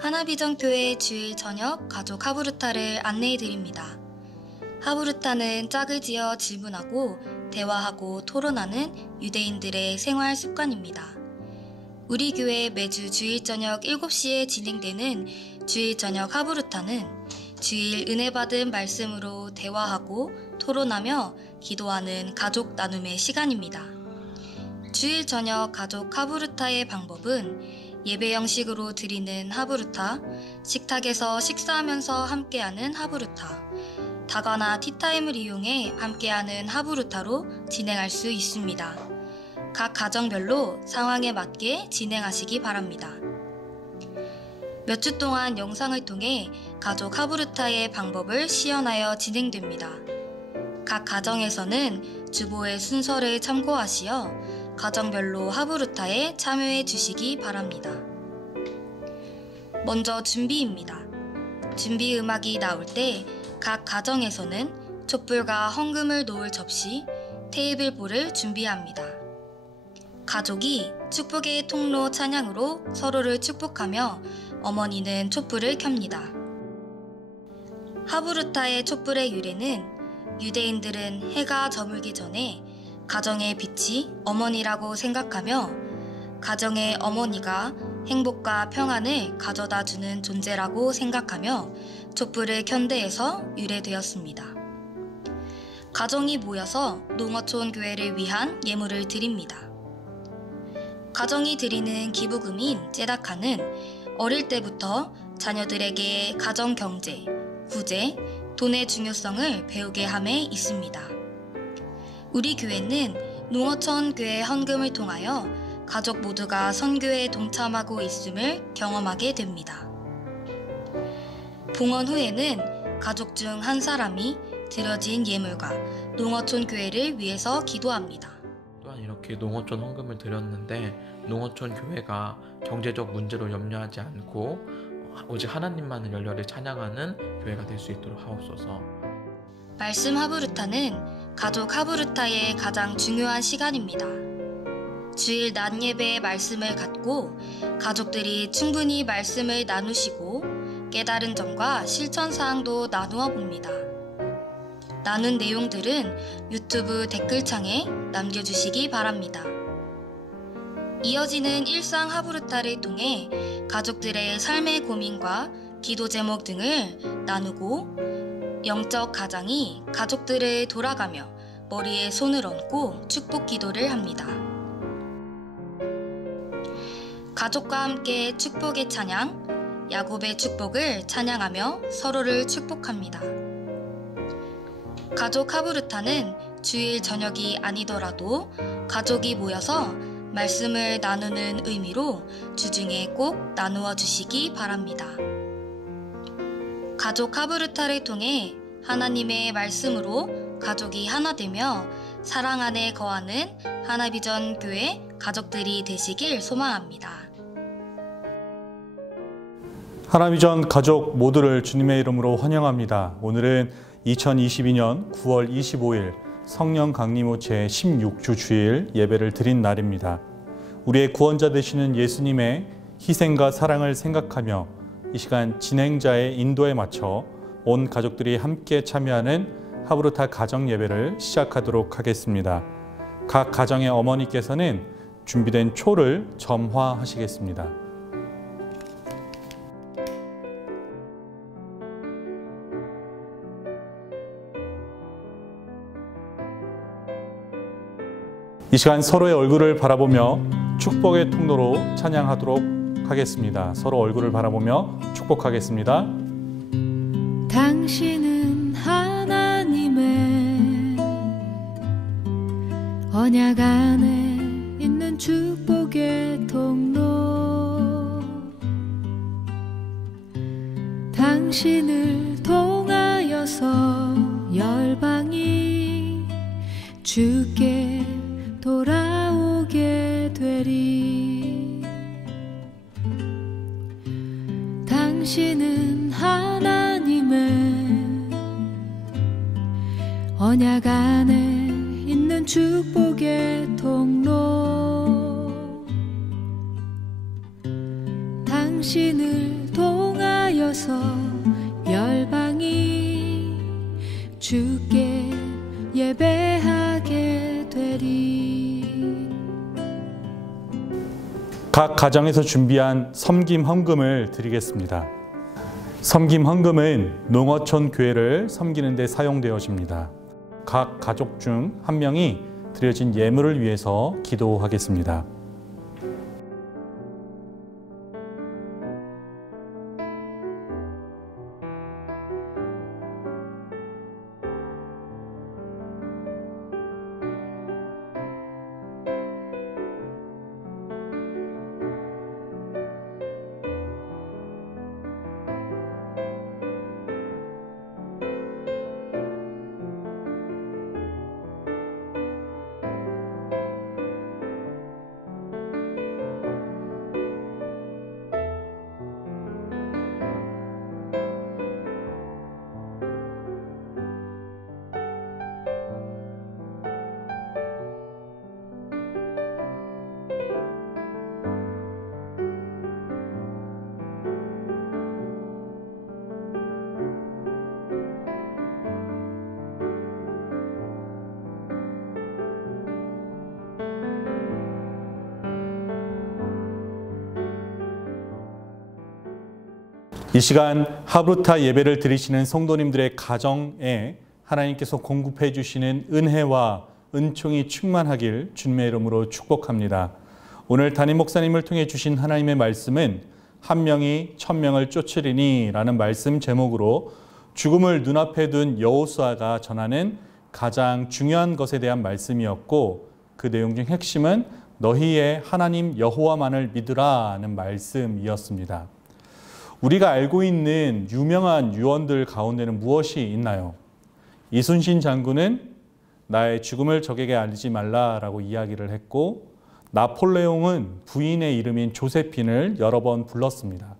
하나비전교회 주일 저녁 가족 하부르타를 안내해드립니다. 하부르타는 짝을 지어 질문하고 대화하고 토론하는 유대인들의 생활 습관입니다. 우리 교회 매주 주일 저녁 7시에 진행되는 주일 저녁 하부르타는 주일 은혜 받은 말씀으로 대화하고 토론하며 기도하는 가족 나눔의 시간입니다. 주일 저녁 가족 하부르타의 방법은 예배 형식으로 드리는 하부르타, 식탁에서 식사하면서 함께하는 하부르타, 다과나 티타임을 이용해 함께하는 하부르타로 진행할 수 있습니다. 각 가정별로 상황에 맞게 진행하시기 바랍니다. 몇 주 동안 영상을 통해 가족 하부르타의 방법을 시연하여 진행됩니다. 각 가정에서는 주보의 순서를 참고하시어 가정별로 하부르타에 참여해 주시기 바랍니다. 먼저 준비입니다. 준비 음악이 나올 때 각 가정에서는 촛불과 헌금을 놓을 접시, 테이블볼을 준비합니다. 가족이 축복의 통로 찬양으로 서로를 축복하며 어머니는 촛불을 켭니다. 하부르타의 촛불의 유래는 유대인들은 해가 저물기 전에 가정의 빛이 어머니라고 생각하며 가정의 어머니가 행복과 평안을 가져다 주는 존재라고 생각하며 촛불을 켠 데에서 유래되었습니다. 가정이 모여서 농어촌 교회를 위한 예물을 드립니다. 가정이 드리는 기부금인 째다카는 어릴 때부터 자녀들에게 가정 경제, 구제, 돈의 중요성을 배우게 함에 있습니다. 우리 교회는 농어촌 교회 헌금을 통하여 가족 모두가 선교에 동참하고 있음을 경험하게 됩니다. 봉헌 후에는 가족 중 한 사람이 드려진 예물과 농어촌 교회를 위해서 기도합니다. 또한 이렇게 농어촌 헌금을 드렸는데 농어촌 교회가 경제적 문제로 염려하지 않고 오직 하나님만을 열렬히 찬양하는 교회가 될 수 있도록 하옵소서. 말씀 하부르타는 가족 하부르타의 가장 중요한 시간입니다. 주일 낮 예배의 말씀을 갖고 가족들이 충분히 말씀을 나누시고 깨달은 점과 실천 사항도 나누어 봅니다. 나눈 내용들은 유튜브 댓글창에 남겨주시기 바랍니다. 이어지는 일상 하부르타를 통해 가족들의 삶의 고민과 기도 제목 등을 나누고 영적 가장이 가족들을 돌아가며 머리에 손을 얹고 축복 기도를 합니다. 가족과 함께 축복의 찬양, 야곱의 축복을 찬양하며 서로를 축복합니다. 가족 하부르타는 주일 저녁이 아니더라도 가족이 모여서 말씀을 나누는 의미로 주중에 꼭 나누어 주시기 바랍니다. 가족 하부르타를 통해 하나님의 말씀으로 가족이 하나 되며 사랑 안에 거하는 하나비전 교회 가족들이 되시길 소망합니다. 하나비전 가족 모두를 주님의 이름으로 환영합니다. 오늘은 2022년 9월 25일 성령 강림후 제16주 주일 예배를 드린 날입니다. 우리의 구원자 되시는 예수님의 희생과 사랑을 생각하며 이 시간 진행자의 인도에 맞춰 온 가족들이 함께 참여하는 하부르타 가정 예배를 시작하도록 하겠습니다. 각 가정의 어머니께서는 준비된 초를 점화하시겠습니다. 이 시간 서로의 얼굴을 바라보며 축복의 통로로 찬양하도록 하겠습니다. 서로 얼굴을 바라보며 축복하겠습니다. 당신은 하나님의 언약 안에 있는 축복의 통로, 당신을 통하여서 열방이 주께 돌아오게 되리. 당신은 하나님의 언약 안에 있는 축복의 통로, 당신을 열방이 주께 예배하게 되리. 각 가정에서 준비한 섬김 헌금을 드리겠습니다. 섬김 헌금은 농어촌 교회를 섬기는 데 사용되어집니다. 각 가족 중 한 명이 드려진 예물을 위해서 기도하겠습니다. 이 시간 하브루타 예배를 드리시는 성도님들의 가정에 하나님께서 공급해 주시는 은혜와 은총이 충만하길 주님의 이름으로 축복합니다. 오늘 담임 목사님을 통해 주신 하나님의 말씀은 한 명이 천명을 쫓으리니 라는 말씀 제목으로 죽음을 눈앞에 둔 여호수아가 전하는 가장 중요한 것에 대한 말씀이었고, 그 내용 중 핵심은 너희의 하나님 여호와만을 믿으라는 말씀이었습니다. 우리가 알고 있는 유명한 유언들 가운데는 무엇이 있나요? 이순신 장군은 나의 죽음을 적에게 알리지 말라라고 이야기를 했고, 나폴레옹은 부인의 이름인 조세핀을 여러 번 불렀습니다.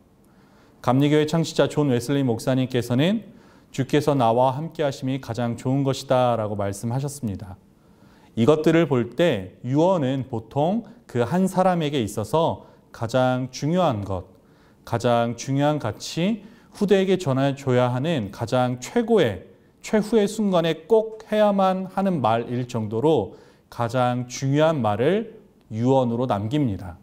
감리교회 창시자 존 웨슬리 목사님께서는 주께서 나와 함께 하심이 가장 좋은 것이다 라고 말씀하셨습니다. 이것들을 볼 때 유언은 보통 그 한 사람에게 있어서 가장 중요한 것, 가장 중요한 가치, 후대에게 전해줘야 하는 가장 최후의 순간에 꼭 해야만 하는 말일 정도로 가장 중요한 말을 유언으로 남깁니다.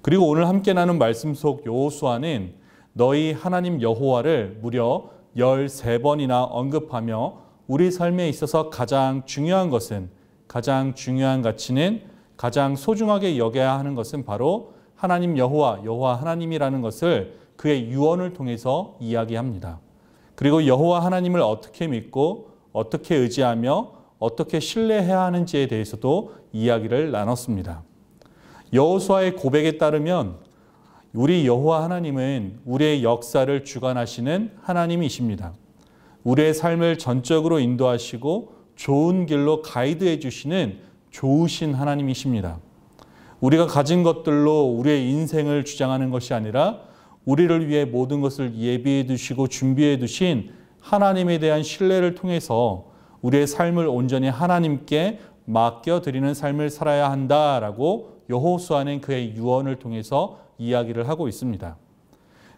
그리고 오늘 함께 나눈 말씀 속 여호수아는 너희 하나님 여호와를 무려 13번이나 언급하며 우리 삶에 있어서 가장 중요한 것은, 가장 중요한 가치는, 가장 소중하게 여겨야 하는 것은 바로 하나님 여호와 하나님이라는 것을 그의 유언을 통해서 이야기합니다. 그리고 여호와 하나님을 어떻게 믿고 어떻게 의지하며 어떻게 신뢰해야 하는지에 대해서도 이야기를 나눴습니다. 여호수아의 고백에 따르면 우리 여호와 하나님은 우리의 역사를 주관하시는 하나님이십니다. 우리의 삶을 전적으로 인도하시고 좋은 길로 가이드해 주시는 좋으신 하나님이십니다. 우리가 가진 것들로 우리의 인생을 주장하는 것이 아니라 우리를 위해 모든 것을 예비해 두시고 준비해 두신 하나님에 대한 신뢰를 통해서 우리의 삶을 온전히 하나님께 맡겨드리는 삶을 살아야 한다라고 여호수아는 그의 유언을 통해서 이야기를 하고 있습니다.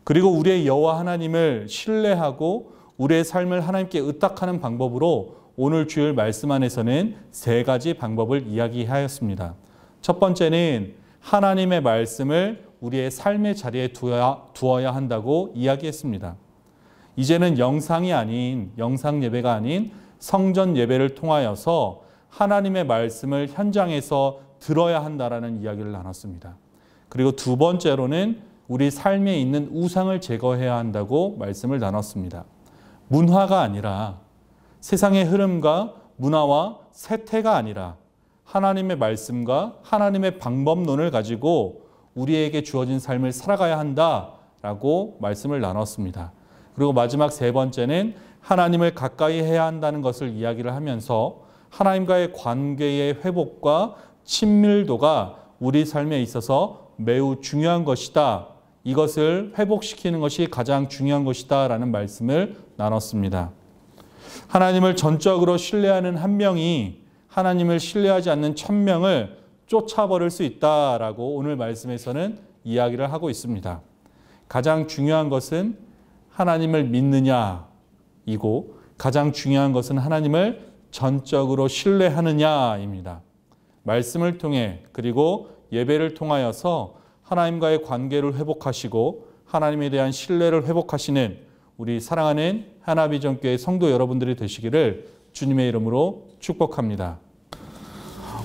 그리고 우리의 여호와 하나님을 신뢰하고 우리의 삶을 하나님께 의탁하는 방법으로 오늘 주일 말씀 안에서는 3가지 방법을 이야기하였습니다. 첫 번째는 하나님의 말씀을 우리의 삶의 자리에 두어야 한다고 이야기했습니다. 이제는 영상 예배가 아닌 성전 예배를 통하여서 하나님의 말씀을 현장에서 들어야 한다라는 이야기를 나눴습니다. 그리고 두 번째로는 우리 삶에 있는 우상을 제거해야 한다고 말씀을 나눴습니다. 문화가 아니라 세상의 흐름과 문화와 세태가 아니라 하나님의 말씀과 하나님의 방법론을 가지고 우리에게 주어진 삶을 살아가야 한다라고 말씀을 나눴습니다. 그리고 마지막 3번째는 하나님을 가까이 해야 한다는 것을 이야기를 하면서 하나님과의 관계의 회복과 친밀도가 우리 삶에 있어서 매우 중요한 것이다. 이것을 회복시키는 것이 가장 중요한 것이다 라는 말씀을 나눴습니다. 하나님을 전적으로 신뢰하는 한 명이 하나님을 신뢰하지 않는 1000명을 쫓아버릴 수 있다라고 오늘 말씀에서는 이야기를 하고 있습니다. 가장 중요한 것은 하나님을 믿느냐이고 가장 중요한 것은 하나님을 전적으로 신뢰하느냐입니다. 말씀을 통해 그리고 예배를 통하여서 하나님과의 관계를 회복하시고 하나님에 대한 신뢰를 회복하시는 우리 사랑하는 하나비전교회 성도 여러분들이 되시기를 주님의 이름으로 축복합니다.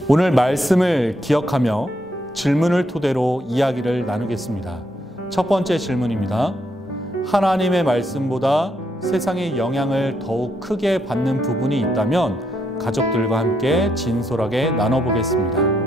오늘 말씀을 기억하며 질문을 토대로 이야기를 나누겠습니다. 첫 번째 질문입니다. 하나님의 말씀보다 세상의 영향을 더욱 크게 받는 부분이 있다면 가족들과 함께 진솔하게 나눠보겠습니다.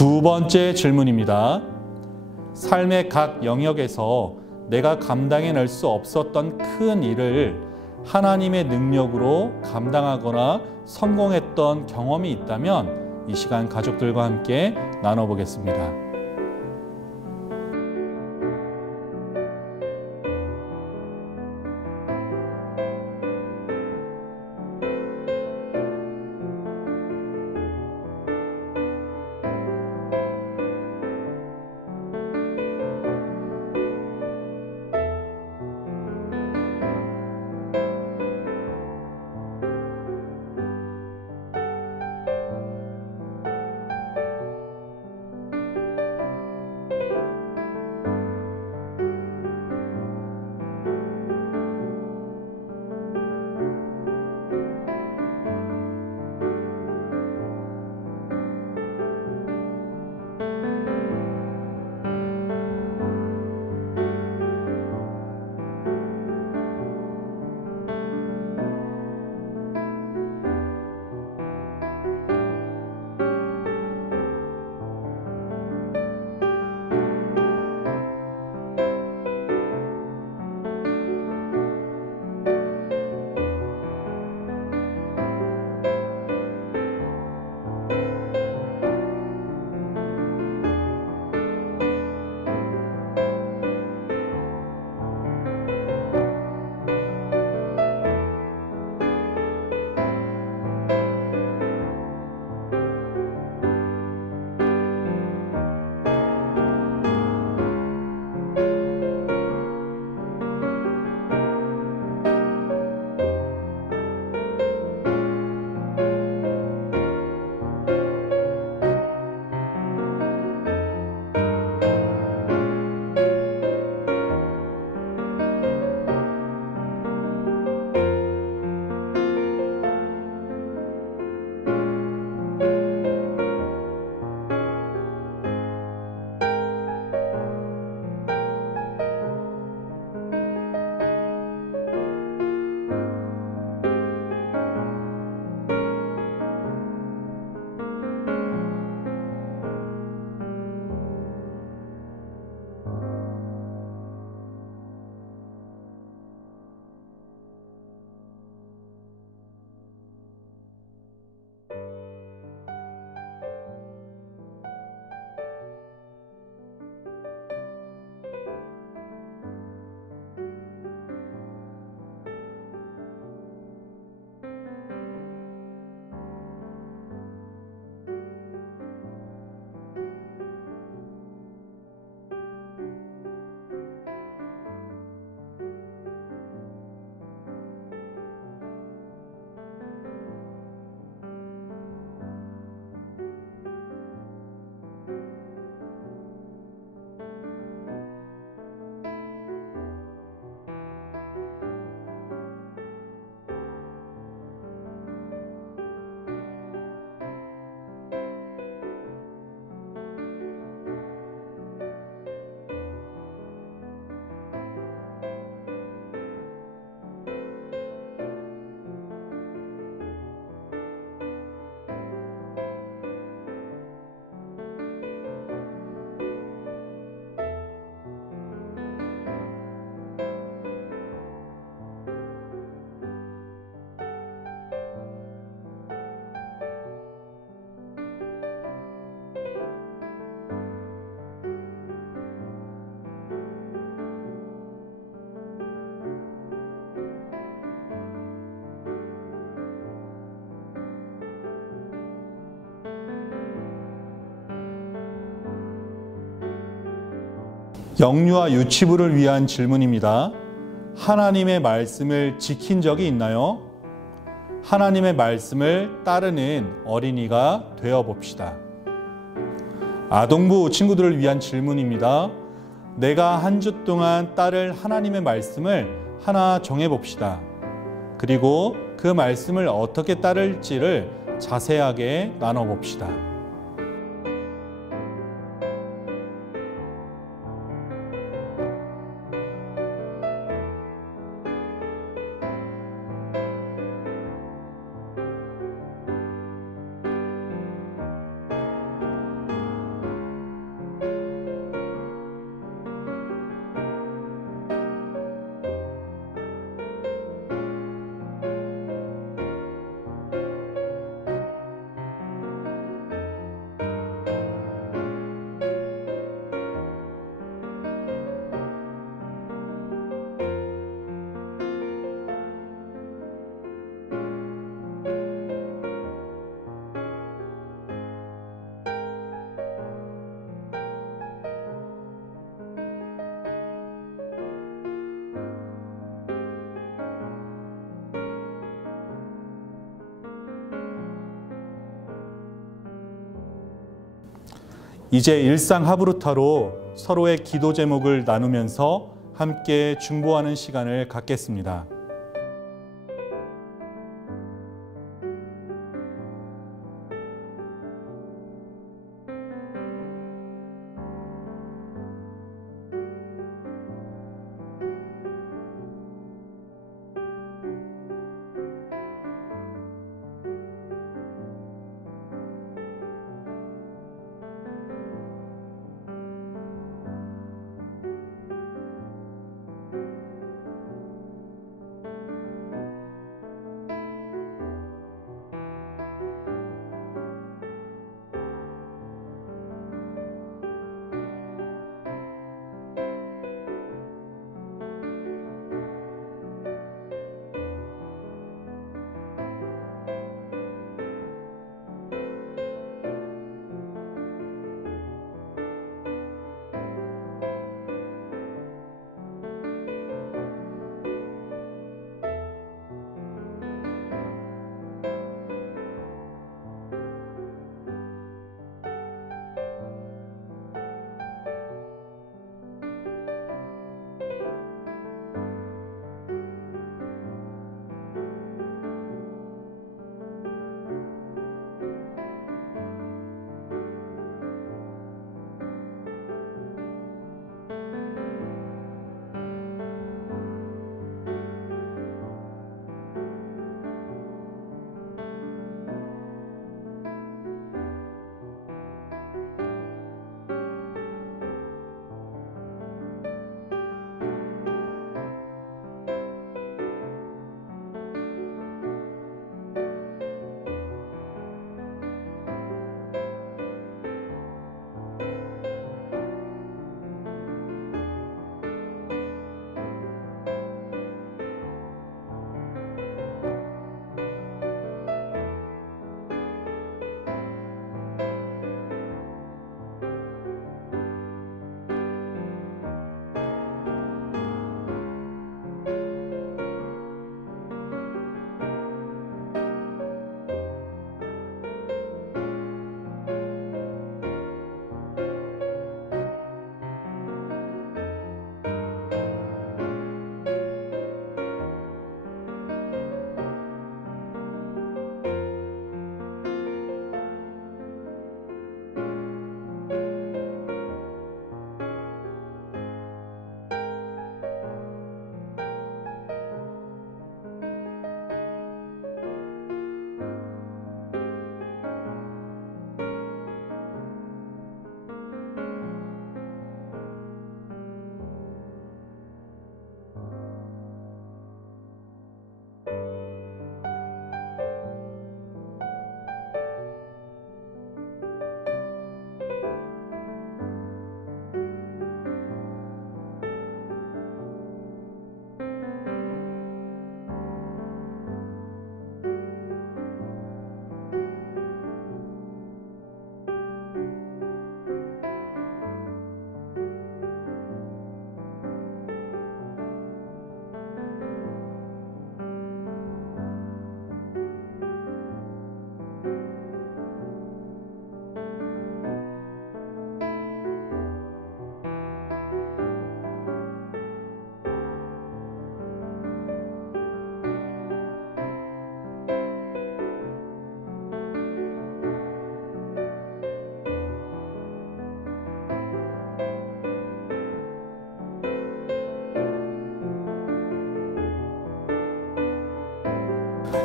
두 번째 질문입니다. 삶의 각 영역에서 내가 감당해낼 수 없었던 큰 일을 하나님의 능력으로 감당하거나 성공했던 경험이 있다면 이 시간 가족들과 함께 나눠보겠습니다. 영유아 유치부를 위한 질문입니다. 하나님의 말씀을 지킨 적이 있나요? 하나님의 말씀을 따르는 어린이가 되어 봅시다. 아동부 친구들을 위한 질문입니다. 내가 한 주 동안 따를 하나님의 말씀을 하나 정해 봅시다. 그리고 그 말씀을 어떻게 따를지를 자세하게 나눠 봅시다. 이제 일상 하브루타로 서로의 기도 제목을 나누면서 함께 중보하는 시간을 갖겠습니다.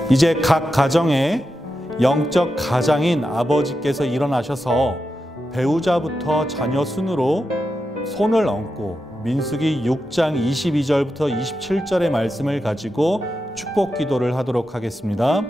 이제 각 가정의 영적 가장인 아버지께서 일어나셔서 배우자부터 자녀 순으로 손을 얹고 민수기 6장 22절부터 27절의 말씀을 가지고 축복 기도를 하도록 하겠습니다.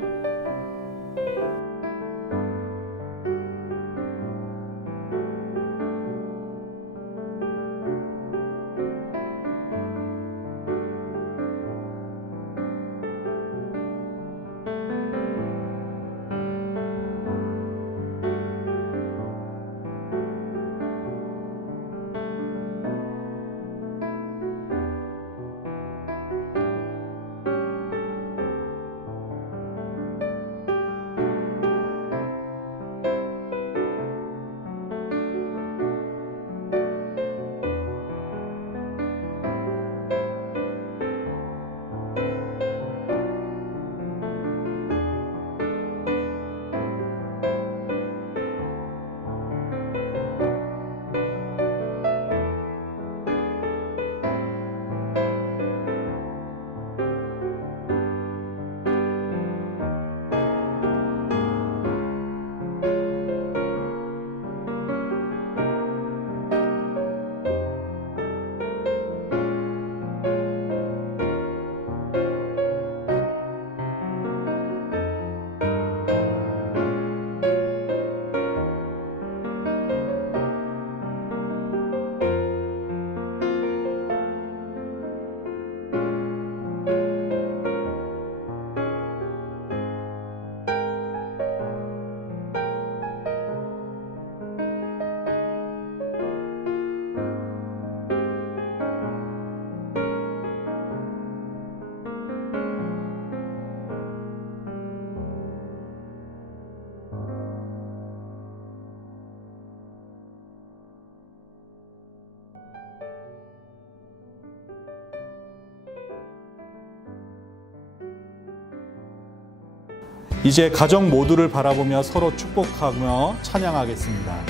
이제 가정 모두를 바라보며 서로 축복하며 찬양하겠습니다.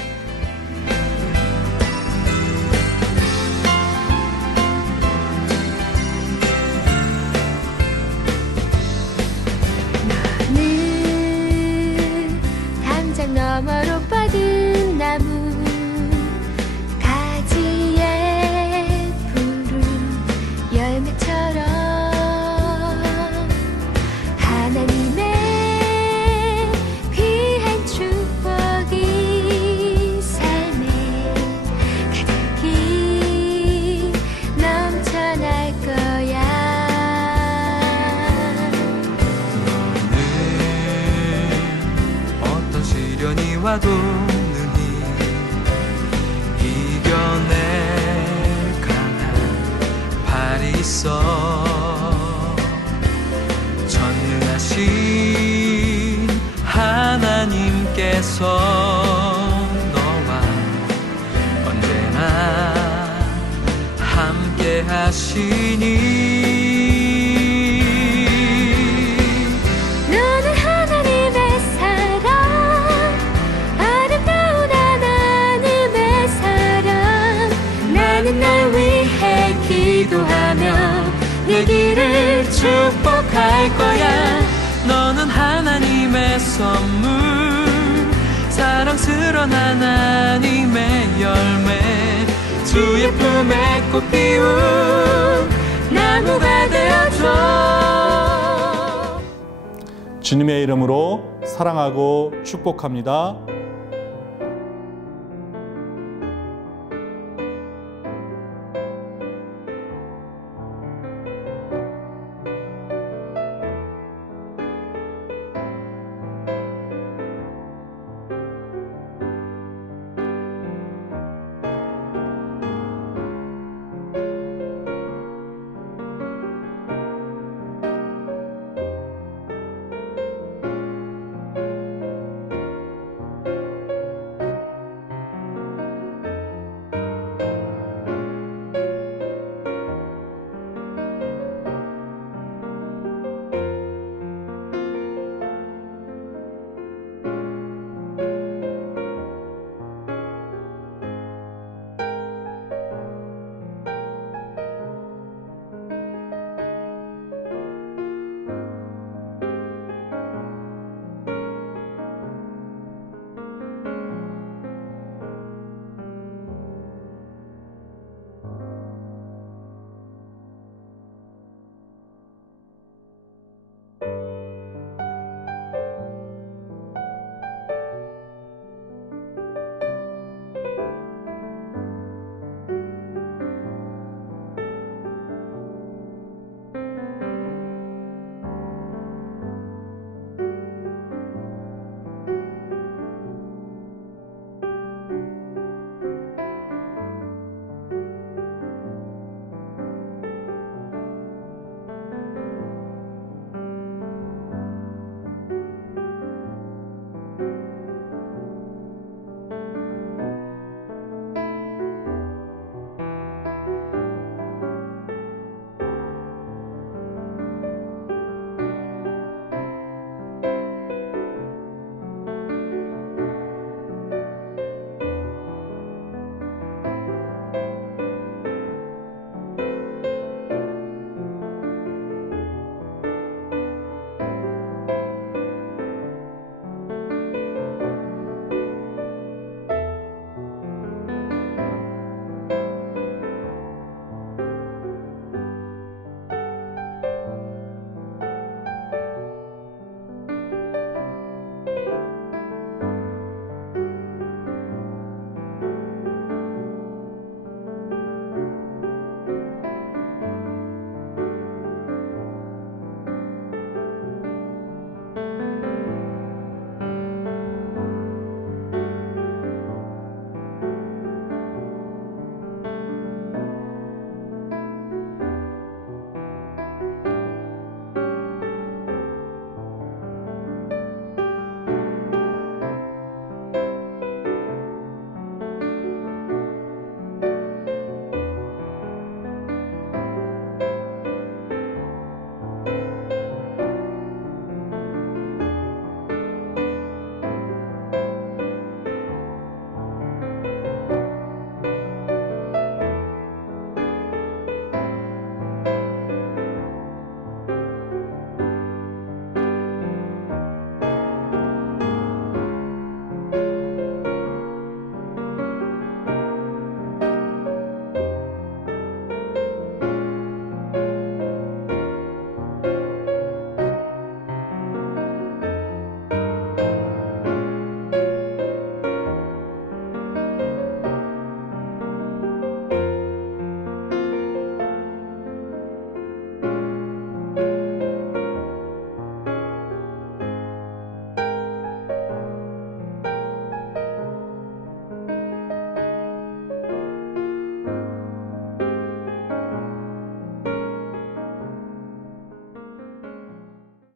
너는 담장 너머로 뻗은 나무 가지에 푸른 열매처럼 하나님의 귀한 축복이 삶에 가득히 넘쳐날 거야. 어떤 시련이 와도 능히 이겨낼 강한 발이 있어. 전능하신 하나님께서 너와 언제나 함께 하시니. 너는 하나님의 사랑, 아름다운 하나님의 사랑. 나는 널 위해 기도하며 내 길을 축복할 거야. 너는 하나님의 선물, 사랑스러운 하나님의 열매, 주의 품에 꽃 피운 나무가 되어줘. 주님의 이름으로 사랑하고 축복합니다.